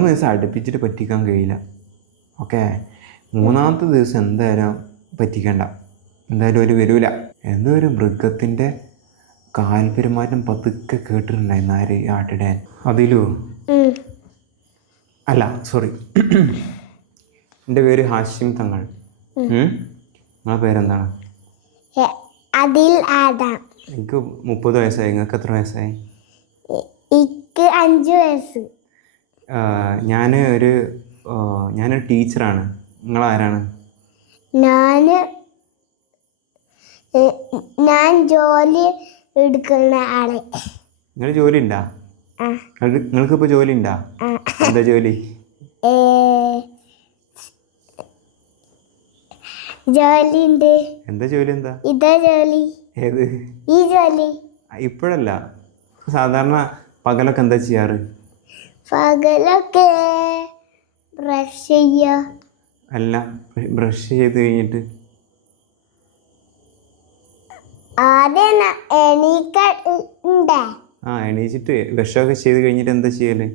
3 ദിവസം അടുപ്പിച്ചിട്ട് പറ്റിക്കാൻ കഴിയില്ല. ഓക്കെ, 3-ാമത്തെ ദിവസം എന്തായാലും പറ്റിക്കണ്ട, എന്തായാലും ഒരു വരൂല. എന്തോ ഒരു മൃഗത്തിൻ്റെ കാൽപെരുമാറ്റം പതുക്കെ കേട്ടിട്ടുണ്ടായിരുന്നു. ആര്? ആട്ടിടാൻ. അതിലോ? അല്ല, സോറി, എൻ്റെ പേര് ഹാഷിം തങ്ങൾ. നിങ്ങളെ പേരെന്താണ്? എനിക്ക് 30 വയസ്സായി. നിങ്ങൾക്ക് എത്ര വയസ്സായി? 5 വയസ്സ്. ഞാനൊരു ടീച്ചറാണ്. നിങ്ങളാരാണ്? ഞാൻ ജോലി എടുക്കുന്ന ആള്. നിങ്ങൾ ജോലി ഉണ്ടാ? നിങ്ങൾക്കിപ്പോൾ ജോലി ഉണ്ടാ? എന്താ ജോലി? ജോലി ഉണ്ട്. എന്താ ജോലി? എന്താ ഇതാ ജോലി. ഏത്? ഈ ജോലി. ഇപ്പോഴല്ല, സാധാരണ പകലൊക്കെ എന്താ ചെയ്യാറ്? പകലൊക്കെ ബ്രഷ് ചെയ്യ. അല്ല, ബ്രഷ് ചെയ്ത് കഴിഞ്ഞിട്ട് ആദ്യം എണീക്കണ്ടേ? എണീച്ചിട്ട് ബ്രഷൊക്കെ ചെയ്ത് കഴിഞ്ഞിട്ട് എന്താ ചെയ്യല്?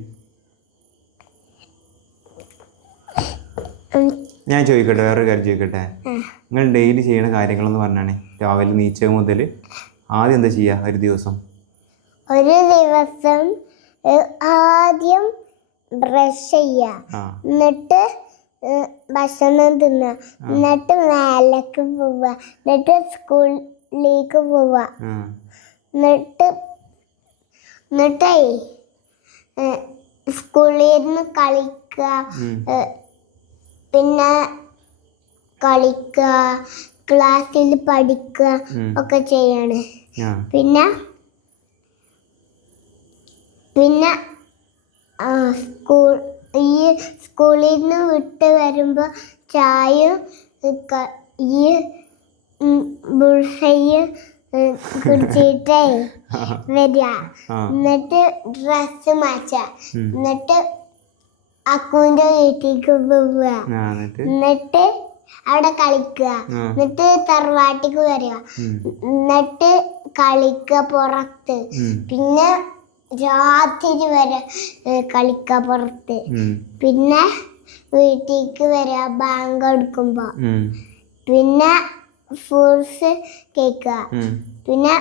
ഞാൻ ചോദിക്കട്ടെ, വേറൊരു കാര്യം ചോദിക്കട്ടെ? നിങ്ങൾ ഡെയിലി ചെയ്യുന്ന കാര്യങ്ങളെന്ന് പറഞ്ഞാണ്. രാവിലെ നീച്ച മുതൽ ആദ്യം എന്താ ചെയ്യുക? ഒരു ദിവസം ആദ്യം ബ്രഷ് ചെയ്യ, എന്നിട്ട് ഭക്ഷണം തിന്നുക, എന്നിട്ട് മേലേക്ക് പോവുക, എന്നിട്ട് സ്കൂളിലേക്ക് പോവുക, എന്നിട്ടേ സ്കൂളിൽ നിന്ന് കളിക്കുക, പിന്നെ കളിക്കുക, ക്ലാസ്സിൽ പഠിക്കുക ഒക്കെ ചെയ്യാണ്. പിന്നെ സ്കൂളിൽ നിന്ന് വിട്ട് വരുമ്പോൾ ചായയും ബുൾസയും കുടിച്ചിട്ടേ വരിക. എന്നിട്ട് ഡ്രസ്സ് മാറ്റുക, എന്നിട്ട് അക്കുവിൻ്റെ വീട്ടിലേക്ക് പോവുക, എന്നിട്ട് അവിടെ കളിക്കുക, എന്നിട്ട് തറവാട്ടിക്ക് വരിക, എന്നിട്ട് കളിക്കുക പുറത്ത്, പിന്നെ രാത്രി വരെ കളിക്കുക പുറത്ത്, പിന്നെ വീട്ടിലേക്ക് വരിക ബാങ്ക് എടുക്കുമ്പോൾ, പിന്നെ ഫ്രൂട്ട്സ് കഴിക്കുക, പിന്നെ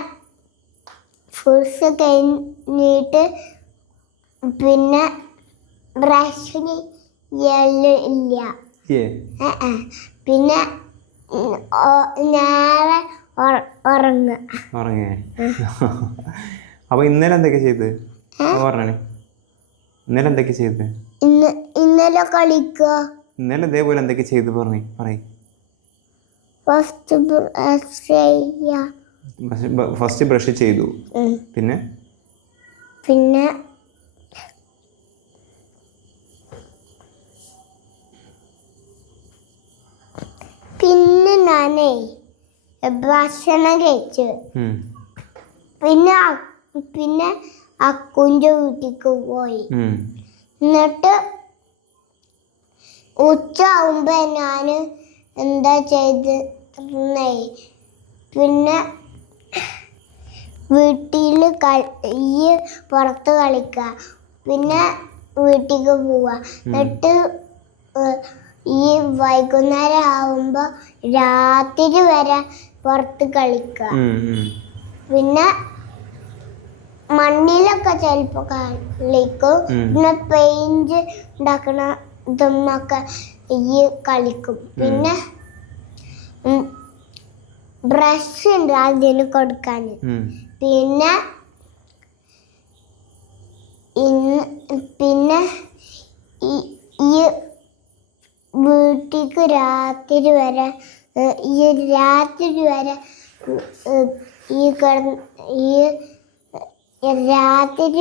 ഫ്രൂട്ട്സ് കഴിഞ്ഞിട്ട് പിന്നെ ബ്രഷിന് ഇല്ല, പിന്നെ നേരെ ഉറങ്ങുക. അപ്പൊ ഇന്നലെ എന്തൊക്കെ ചെയ്ത് പറഞ്ഞേ? ഇന്നലെ എന്തൊക്കെ ചെയ്ത്? ഇന്നലെ കളിക്കുക. ഇന്നലെ ഇതേപോലെ എന്തൊക്കെ ചെയ്ത് പറയ്. ഫസ്റ്റ് ബ്രഷ് ചെയ്തു, പിന്നെ ഞാനേ ഭക്ഷണം കഴിച്ചു, പിന്നെ അക്കുൻ്റെ വീട്ടിലേക്ക് പോയി. എന്നിട്ട് ഉച്ച ആവുമ്പോ ഞാൻ എന്താ ചെയ്ത് പിന്നെ വീട്ടിൽ പുറത്ത് കളിക്കുക, പിന്നെ വീട്ടിലേക്ക് പോവുക, എന്നിട്ട് വൈകുന്നേരം ആവുമ്പോ രാത്രി വരെ പുറത്ത് കളിക്കുക, പിന്നെ മണ്ണിലൊക്കെ ചിലപ്പോ കളിക്കും, പിന്നെ പെയിന്റ് ഉണ്ടാക്കണ ഇതൊക്കെ കളിക്കും, പിന്നെ ബ്രഷ് ഉണ്ട് അതിന് കൊടുക്കാൻ, പിന്നെ ഈ വീട്ടിലേക്ക് രാത്രി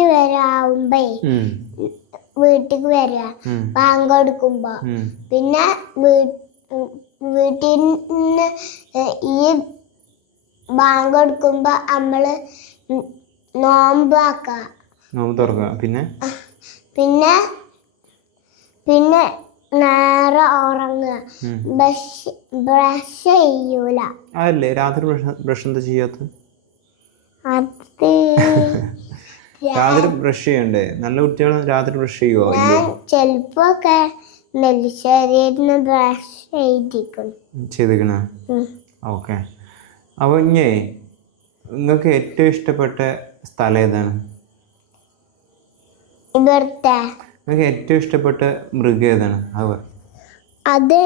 വരെ ആവുമ്പോ വീട്ടിലേക്ക് വരിക ബാങ്ക് കൊടുക്കുമ്പോ, പിന്നെ വീട്ടിൽ നിന്ന് ബാങ്ക് കൊടുക്കുമ്പോ നമ്മള് നോമ്പ് തുറക്കുക, പിന്നെ നേരെ ഉറങ്ങുക, ബ്രഷ് ചെയ്യൂല. അതല്ലേ രാത്രി ബ്രഷ് എന്താ ചെയ്യാത്ത? അത് രാത്രി ബ്രഷ് ചെയ്യണ്ടേ? നല്ല കുട്ടികൾ രാത്രി ബ്രഷ് ചെയ്യുവോ? ഞാൻ ചെലപ്പോക്കെ നെല്ലിശ്ശേരിന്ന് ബ്രഷ് ചെയ്തിക്കണ. ഓക്കെ. അപ്പോൾ ഇഞ്ഞേ നിങ്ങൾക്ക് ഏറ്റവും ഇഷ്ടപ്പെട്ട സ്ഥലം ഏതാണ്? ഇവിടുത്തെ നിങ്ങൾക്ക് ഏറ്റവും ഇഷ്ടപ്പെട്ട മൃഗം ഏതാണ്? അത്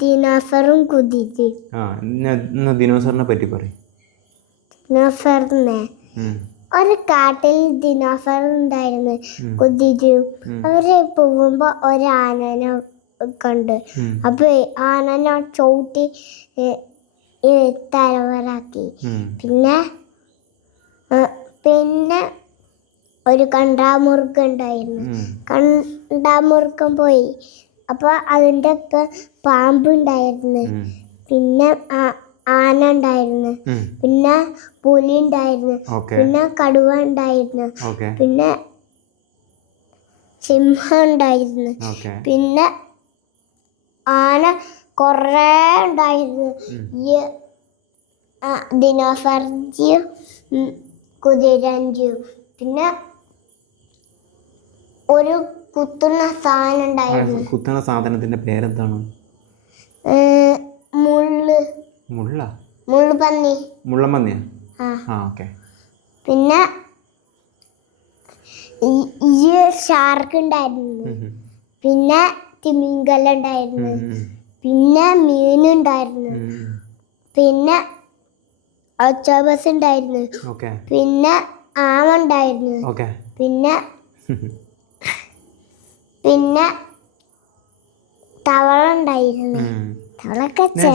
ദിനോസറും കുതിരി. എന്നാ ദിനോസറിനെ പറ്റി പറയും. ദിനോസറിനെ ഒരു കാട്ടിൽ ദിനോസർ ഉണ്ടായിരുന്നു, കുതിരും. അവര് പോകുമ്പോ ഒരാനനെ കണ്ട്. അപ്പൊ ആനന ചവിട്ടി തലവറാക്കി. പിന്നെ ഒരു കണ്ടാമുറുക്കം ഉണ്ടായിരുന്നു. കണ്ടാമുറുക്കം പോയി. അപ്പൊ അതിൻ്റെ ഒക്കെ പാമ്പുണ്ടായിരുന്നു. പിന്നെ ആന ഉണ്ടായിരുന്നു. പിന്നെ പുലി ഉണ്ടായിരുന്നു. പിന്നെ കടുവ ഉണ്ടായിരുന്നു. പിന്നെ സിംഹം ഉണ്ടായിരുന്നു. പിന്നെ ആന കുറേ ഉണ്ടായിരുന്നു. ദിനോസറിയും കുതിരഞ്ചിയും. പിന്നെ ഒരു കുത്തുന്ന സാധനം ഉണ്ടായിരുന്നു. കുത്തുന്ന സാധനത്തിന്റെ പേരെന്താണ്? മുള്ളുപന്നി. മുള്ളമ്പന്നിയാ? ഓക്കെ. പിന്നെ ഷാർക്ക് ഉണ്ടായിരുന്നു. പിന്നെ തിമിംഗലം ഉണ്ടായിരുന്നു. പിന്നെ മീനുണ്ടായിരുന്നു. പിന്നെ ഒക്ടോബസ് ഉണ്ടായിരുന്നു. പിന്നെ ആമ ഉണ്ടായിരുന്നു. പിന്നെ തവള ഉണ്ടായിരുന്നു.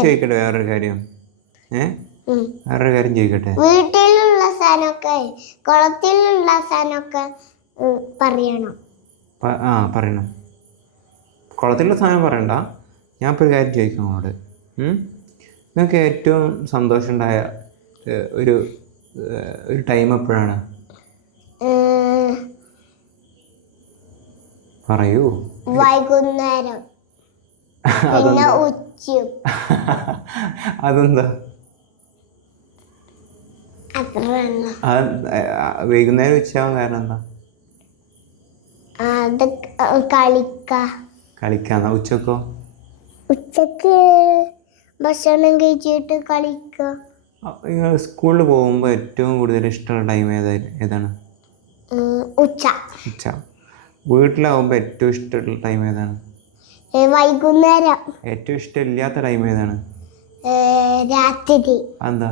ചോദിക്കട്ടെ വേറൊരു കാര്യം ചോദിക്കട്ടെ? വീട്ടിലുള്ള സാധനമൊക്കെ കുളത്തിലുള്ള സാധനമൊക്കെ പറയണം. പറയണം. കുളത്തിലുള്ള സാധനം പറയണ്ട. ഞാൻ ഇപ്പോൾ ഒരു കാര്യം ചോദിക്കാം അങ്ങോട്ട്. നിങ്ങൾക്ക് ഏറ്റവും സന്തോഷമുണ്ടായ ഒരു ടൈം എപ്പോഴാണ്? പറയൂ. വൈകുന്നേരം. പിന്നെ ഉച്ചയും. അതെന്താ വൈകുന്നേരം ഉച്ചയാവാൻ കാരണം എന്താ? കളിക്കാന്നാ? ഉച്ചക്കോ? ഉച്ചക്ക് ഭക്ഷണം കഴിച്ചിട്ട് കളിക്ക. നിങ്ങൾ സ്കൂളിൽ പോകുമ്പോൾ ഏറ്റവും കൂടുതൽ ഇഷ്ടമുള്ള ടൈം ഏതാണ്? ഉച്ച. വീട്ടിലാവുമ്പോൾ ഏറ്റവും ഇഷ്ടമുള്ള ടൈം ഏതാണ്? വൈകുന്നേരം. ഏറ്റവും ഇഷ്ടമില്ലാത്ത ടൈം ഏതാണ്? രാത്രി. അതെന്താ?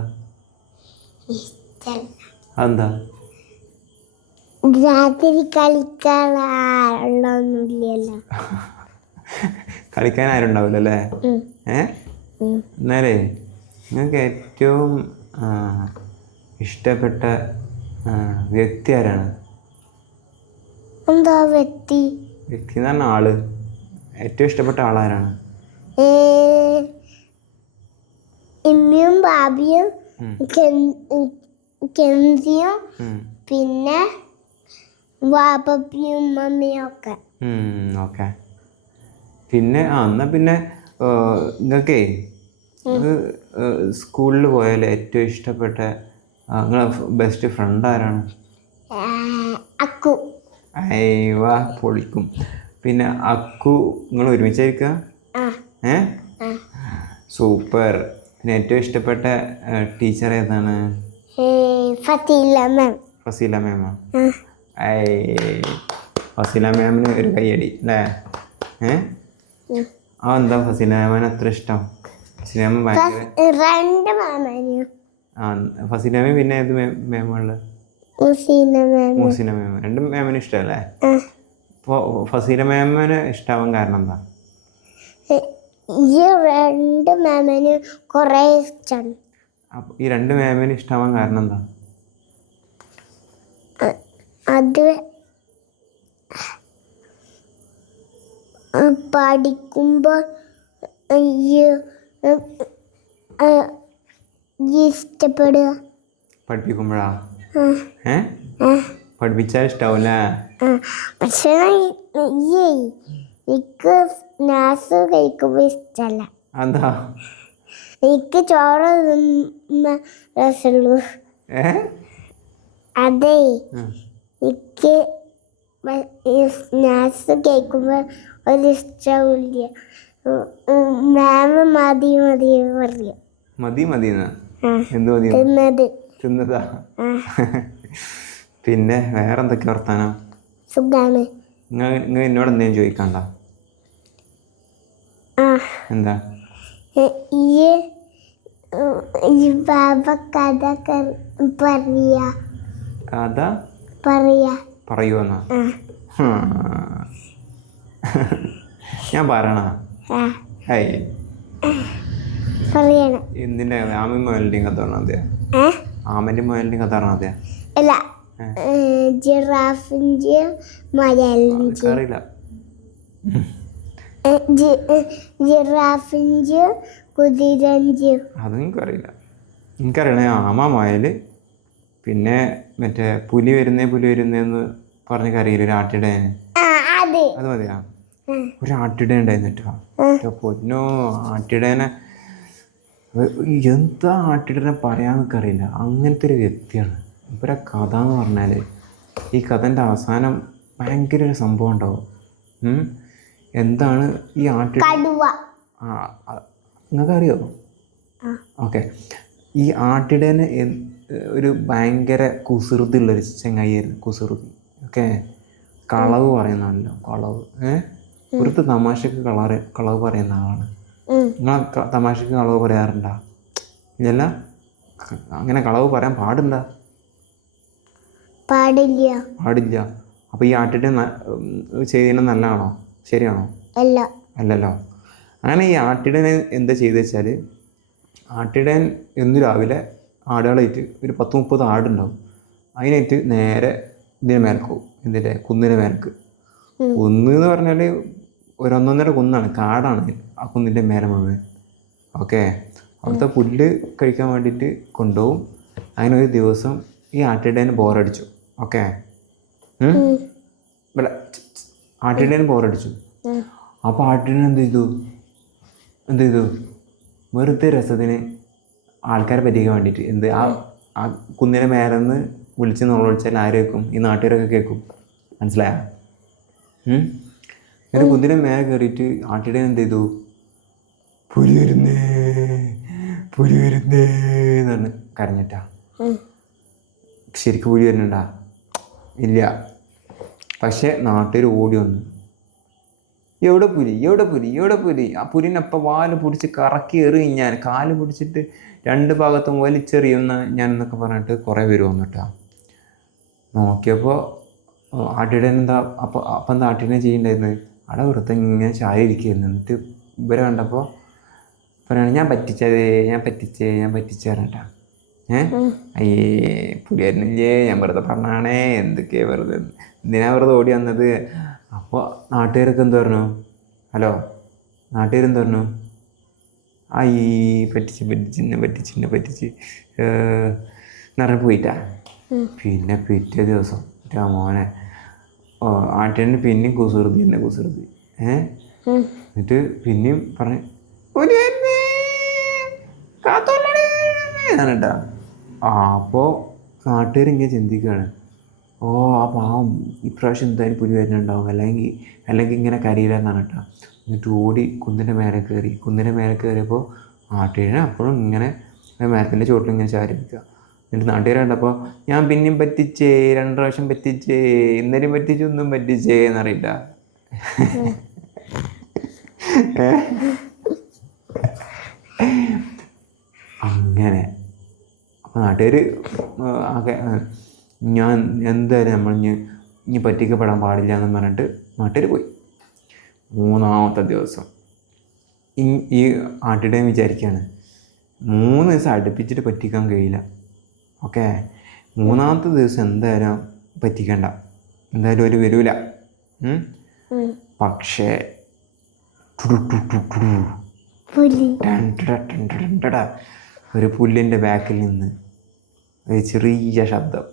രാത്രി കളിക്കാനൊന്നുമില്ലല്ലോ. കളിക്കാൻ ആരും ഉണ്ടാവില്ലല്ലേ? എന്നാലേ നിങ്ങൾക്ക് ഏറ്റവും ഇഷ്ടപ്പെട്ട വ്യക്തി ആരാണ്? എന്താ വ്യക്തി? വ്യക്തി എന്ന് പറഞ്ഞ ആള്. ഏറ്റവും ഇഷ്ടപ്പെട്ട ആളാരാണ്? ഇമ്മിയും ബാബിയും കെൻസിയും പിന്നെ വാപ്പയും മമ്മിയും ഒക്കെ. ഓക്കെ. പിന്നെ എന്നാ പിന്നെ നിങ്ങൾക്കേ സ്കൂളിൽ പോയാൽ ഏറ്റവും ഇഷ്ടപ്പെട്ട നിങ്ങളെ ബെസ്റ്റ് ഫ്രണ്ട് ആരാണ്? അക്കു. വാ പൊളിക്കും. പിന്നെ അക്കു നിങ്ങൾ ഒരുമിച്ചായിരിക്കുക? സൂപ്പർ. പിന്നെ ഏറ്റവും ഇഷ്ടപ്പെട്ട ടീച്ചർ ഏതാണ്? ഫസീല മാമോ? ഫസീല മാമിന് ഒരു കയ്യടി അല്ലേ? എന്താ ഫസീല മാമിന് അത്ര ഇഷ്ടം? ഫസീല മാമി പിന്നെ ഏത് മാമുള്ളത്? മൂസീന മാം. രണ്ട് മാമിന് ഇഷ്ടമല്ലേ? അപ്പോൾ ഫസീല മാമിന് ഇഷ്ടാവാൻ കാരണം എന്താ? ഈ രണ്ട് മാമിന് കുറേ ഇഷ്ടമാണ്. അപ്പോൾ ഈ രണ്ട് മാമിന് ഇഷ്ടാവാൻ കാരണം എന്താ? അത് പഠിക്കുമ്പോൾ ഇഷ്ടപ്പെടുക. പഠിപ്പിക്കുമ്പോഴാ? പഠിപ്പിച്ചാൽ ഇഷ്ടാവൂല്ലേ? പക്ഷേ എനിക്ക് സ്നാക്സ് കഴിക്കുമ്പോൾ ഇഷ്ടമല്ല. എന്താ? എനിക്ക് ചോറ് രസമുള്ളൂ. അതെ ഉം. എനിക്ക് സ്നാക്സ് കേൾക്കുമ്പോൾ ഒരു ഇഷ്ടമില്ല. മാം മതി മതി പറയും. മതി മതിയെന്നാ? ആ എന്ത് മതി? തിന്നത്. തിന്നതാ? ആ പിന്നെ വേറെ എന്തൊക്കെ വർത്താനം? സുഖാണ്. നിങ്ങൾ എന്നോട് എന്തെങ്കിലും ചോദിക്കണ്ട? ആ എന്താ? ഈ ബാബ കഥ പറയാ കഥ പറയാ പറയുമെന്നാ? ആ ഞാൻ പറയണ? ആ ഹൈ, പറയണം. എന്തിൻ്റെ ആമൻ മുയലിൻ്റെയും കഥ പറഞ്ഞാൽ മതിയാ? ആമൻ്റെ മുയലിൻ്റെയും കഥ പറഞ്ഞാൽ മതിയാ? അല്ല, ജിറാഫിൻ്റെ മലയാളിൻ്റെ. അറിയില്ല. ജിറാഫിൻ്റെ കുതിരൻ്റെ. അതും എനിക്കറിയില്ല. എനിക്കറിയണേ ആമ, മുയൽ, പിന്നെ മറ്റേ പുലി വരുന്നേന്ന് പറഞ്ഞ് കരയില്ല ഒരു ആട്ടിടേന്. അത് മതിയാ? ഒരു ആട്ടിട ഉണ്ടായിരുന്നു കേട്ടോ. പൊന്നോ, ആട്ടിടേനെ എന്താ ആട്ടിടനെ പറയാന്നൊക്കെ അറിയില്ല. അങ്ങനത്തെ ഒരു വ്യക്തിയാണ്. ഇവരെ കഥ എന്ന് പറഞ്ഞാൽ ഈ കഥൻ്റെ അവസാനം ഭയങ്കര ഒരു സംഭവം ഉണ്ടാവും. എന്താണ് ഈ ആട്ടിട? നിങ്ങൾക്കറിയോ? ഓക്കെ. ഈ ആട്ടിടേന് ഒരു ഭയങ്കര കുസൃതിയുള്ളൊരു ചങ്ങായിയായിരുന്നു. കുസൃതി. ഓക്കെ. കളവ് പറയുന്നതാണല്ലോ. കളവ്. പുറത്ത് തമാശക്ക് കളവ് പറയുന്ന ആളാണ്. നിങ്ങൾ തമാശക്ക് കളവ് പറയാറുണ്ടോ? ഇല്ല. അങ്ങനെ കളവ് പറയാൻ പാടില്ല. അപ്പോൾ ഈ ആട്ടിട ചെയ്യുന്നത് നല്ലതാണോ ശരിയാണോ? അല്ലല്ലോ. അങ്ങനെ ഈ ആട്ടിടനെ എന്താ ചെയ്തെന്ന് വെച്ചാൽ, ആട്ടിടൻ എന്ന് രാവിലെ ആടുകളായിട്ട് ഒരു 10-30 ആടുണ്ടാവും. അതിനായിട്ട് നേരെ ഇതിന് മേലേക്ക് പോകും. ഇതിൻ്റെ കുന്നിന് മേലേക്ക്. കുന്ന് എന്ന് പറഞ്ഞാൽ ഒരൊന്നൊന്നര കുന്നാണ്, കാടാണ് ആ കുന്നിൻ്റെ മേലെ മുഴുവൻ. ഓക്കെ. അവിടുത്തെ പുല്ല് കഴിക്കാൻ വേണ്ടിയിട്ട് കൊണ്ടുപോകും. അങ്ങനെ ഒരു ദിവസം ഈ ആട്ടിടേന് ബോറടിച്ചു. ഓക്കെ. ആട്ടിടേന് ബോറടിച്ചു. അപ്പോൾ ആട്ടിടൻ എന്ത് ചെയ്തു? വെറുതെ രസത്തിന് ആൾക്കാരെ പറ്റിക്കാൻ വേണ്ടിയിട്ട് ആ കുന്നിനെ മേലെ നിന്ന് വിളിച്ച് നമ്മൾ വിളിച്ചാൽ ആര് കേൾക്കും? ഈ നാട്ടുകാരൊക്കെ കേൾക്കും. മനസ്സിലായോ? ഒരു കുന്നിനെ മേലെ കയറിയിട്ട് ആട്ടിടൻ എന്ത് ചെയ്തു? പുലി വരുന്നേ എന്ന് കരഞ്ഞിട്ടാ. ശരിക്കും പുലി വരുന്നുണ്ടാ? ഇല്ല. പക്ഷെ നാട്ടുകാർ ഓടി വന്നു. എവിടെ പുലി? ആ പുലിനപ്പം വാല് പിടിച്ച് കറക്കി എറിയും ഞാൻ. കാല് പിടിച്ചിട്ട് 2 ഭാഗത്തും വലിച്ചെറിയുന്ന ഞാൻ എന്നൊക്കെ പറഞ്ഞിട്ട് കുറേ പേര് വന്നിട്ടാ. നോക്കിയപ്പോൾ ആട്ടിടൻ എന്താ എന്താ ആട്ടിടനെ ചെയ്യണ്ടായിരുന്നത്? അവിടെ വെറുതെ ഇങ്ങനെ ചാരിയിരിക്കുകയായിരുന്നു. എന്നിട്ട് ഇവരെ കണ്ടപ്പോൾ പറയാണ്, ഞാൻ പറ്റിച്ചേ പറഞ്ഞിട്ടാ. അയ്യേ, പുലിയായിരുന്നില്ലേ, ഞാൻ വെറുതെ പറഞ്ഞാണേ, എന്തൊക്കെയാ എന്തിനാ വെറുതെ ഓടി വന്നത്? അപ്പോൾ നാട്ടുകാരൊക്കെ എന്ത് പറഞ്ഞു? ഹലോ, നാട്ടുകാരെന്ത് പറഞ്ഞു? പറ്റിച്ച് നിറഞ്ഞു പോയിട്ടാ. പിന്നെ പിറ്റേ ദിവസം മോനെ ആട്ടിന് പിന്നെയും കുസൃതി. എന്നിട്ട് പിന്നെയും പറഞ്ഞ് കേട്ടാ. അപ്പോൾ നാട്ടുകാരിങ്ങനെ ചിന്തിക്കുകയാണ്, ആ പാവം ഇപ്രാവശ്യം എന്തായാലും പുലി വരുന്നുണ്ടാവും, അല്ലെങ്കിൽ ഇങ്ങനെ കരയില്ലെന്നാണ് കേട്ടോ. എന്നിട്ട് ഓടി കുന്നിൻ്റെ മേലെ കയറിയപ്പോൾ നാട്ടുകാരനെ അപ്പോഴും ഇങ്ങനെ മരത്തിൻ്റെ ചുവട്ടിൽ ഇങ്ങനെ ചാരിപ്പിക്കുക. എന്നിട്ട് നാട്ടുകാർ കണ്ടപ്പോൾ, ഞാൻ പിന്നെയും പറ്റിച്ചേ, 2 പ്രാവശ്യം പറ്റിച്ചേ, ഇന്നലെയും പറ്റിച്ചു, ഒന്നും പറ്റിച്ചേ എന്നറിയില്ല. അങ്ങനെ അപ്പോൾ നാട്ടുകാർ ആകെ, ഞാൻ എന്തായാലും നമ്മൾ ഇനി പറ്റിക്കപ്പെടാൻ പാടില്ല എന്ന് പറഞ്ഞിട്ട് നാട്ടുകാർ പോയി. 3ാമത്തെ ദിവസം ഈ ആട്ടിടേൻ വിചാരിക്കുകയാണ്, 3 ദിവസം അടുപ്പിച്ചിട്ട് പറ്റിക്കാൻ കഴിയില്ല. ഓക്കെ. 3ാമത്തെ ദിവസം എന്തായാലും പറ്റിക്കണ്ട, എന്തായാലും ഒരു വരൂല. പക്ഷേ ഒരു പുല്ലിൻ്റെ ബാക്കിൽ നിന്ന് ഒരു ചെറിയ ശബ്ദം.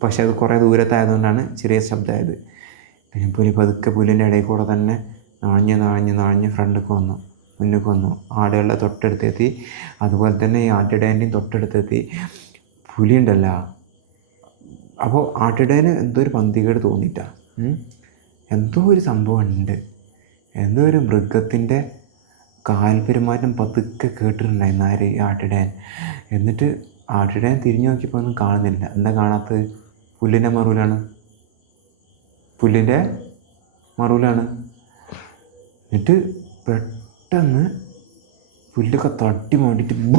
പക്ഷെ അത് കുറേ ദൂരത്തായതുകൊണ്ടാണ് ചെറിയ ശബ്ദമായത്. പിന്നെ പുലി പതുക്കെ പുല്ലിൻ്റെ ഇടയിൽ കൂടെ തന്നെ നാഞ്ഞ് മുന്നിലേക്ക് വന്നു. ആടുകളുടെ തൊട്ടടുത്തെത്തി. അതുപോലെ തന്നെ ഈ ആട്ടിടേൻ്റെയും തൊട്ടടുത്തെത്തി. പുലി ഉണ്ടല്ലോ. അപ്പോൾ ആട്ടിടേന് എന്തോ ഒരു പന്തികേട് തോന്നിയിട്ടാ. എന്തോ ഒരു സംഭവം ഉണ്ട്. എന്തോ ഒരു മൃഗത്തിൻ്റെ കാൽപെരുമാറ്റം പതുക്കെ കേട്ടിട്ടുണ്ടായിരുന്നു ആര്, ആട്ടിടയൻ. എന്നിട്ട് ആട്ടിടയൻ തിരിഞ്ഞു നോക്കിയപ്പോൾ ഒന്നും കാണുന്നില്ല. എന്താ കാണാത്തത്? പുല്ലിൻ്റെ മറുവിലാണ്. പുല്ലിൻ്റെ മറുവിലാണ്. എന്നിട്ട് പെട്ടെന്ന് പുല്ലൊക്കെ തട്ടി മാണ്ടിയിട്ട് എന്ന്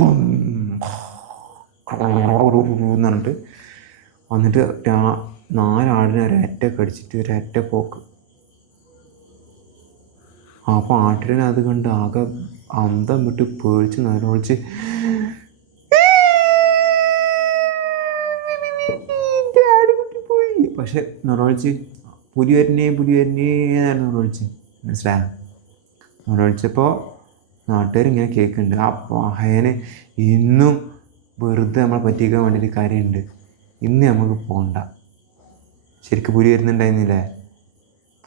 പറഞ്ഞിട്ട് വന്നിട്ട് 4 ആടിനെ ഒരൊറ്റ കടിച്ചിട്ട് ഒരൊറ്റ പോക്ക്. അപ്പോൾ ആട്ടിടനെ അത് കണ്ട് ആകെ അന്തം വിട്ട് പേടിച്ച് നിലവിളിച്ച് പോയി. പക്ഷെ നിലവിളിച്ച് പുലി വരുന്നേ നിലവിളിച്ച്, മനസ്സിലായ? നിലവിളിച്ചപ്പോൾ നാട്ടുകാരിങ്ങനെ കേൾക്കുന്നുണ്ട്. ആ പഹയന് ഇന്നും വെറുതെ നമ്മളെ പറ്റിക്കാൻ വേണ്ടിയിട്ട് കാര്യമുണ്ട്. ഇന്ന് നമുക്ക് പോകണ്ട. ശരിക്കും പുലി വരുന്നുണ്ടായിരുന്നില്ലേ?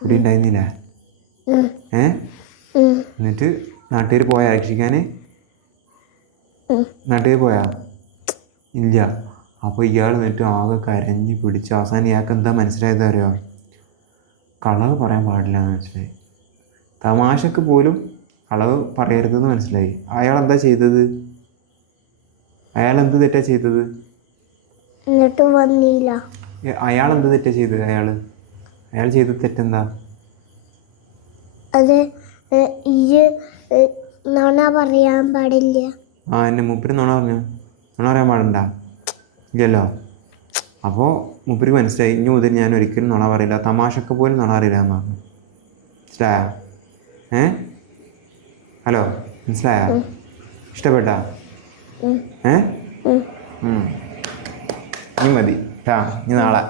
പുലി ഉണ്ടായിരുന്നില്ലേ? എന്നിട്ട് നാട്ടുകാർ പോയാ രക്ഷിക്കാൻ? നാട്ടുകാർ പോയാ? ഇല്ല. അപ്പോൾ ഇയാൾ എന്നിട്ട് ആകെ കരഞ്ഞ് പിടിച്ച് അവസാനം ഇയാൾക്ക് എന്താ മനസ്സിലായത് അറിയോ? കളവ് പറയാൻ പാടില്ല എന്ന് മനസ്സിലായി. തമാശക്ക് പോലും കളവ് പറയരുതെന്ന് മനസ്സിലായി. അയാൾ എന്താ ചെയ്തത്? അയാൾ എന്ത് തെറ്റാ ചെയ്തത്? എന്നിട്ടും വന്നില്ല. അയാൾ എന്ത് തെറ്റാ ചെയ്തത്? അയാൾ ചെയ്ത തെറ്റെന്താ? അത് നുണ പറയാൻ പാടില്ല. എൻ്റെ മൂപ്പര് നുണ പറഞ്ഞു. നുണ പറയാൻ പാടണ്ട ഇല്ലല്ലോ. അപ്പോൾ മൂപ്പർക്ക് മനസ്സിലായി, ഇനി മുതൽ ഞാൻ ഒരിക്കലും നുണ പറയില്ല, തമാശക്ക് പോലും നുണ അറിയില്ല എന്ന് പറഞ്ഞു. മനസ്സിലായോ? ഹലോ, മനസ്സിലായോ? ഇഷ്ടപ്പെട്ടാ? ഇനി മതി ട്ടാ. ഇനി നാളെ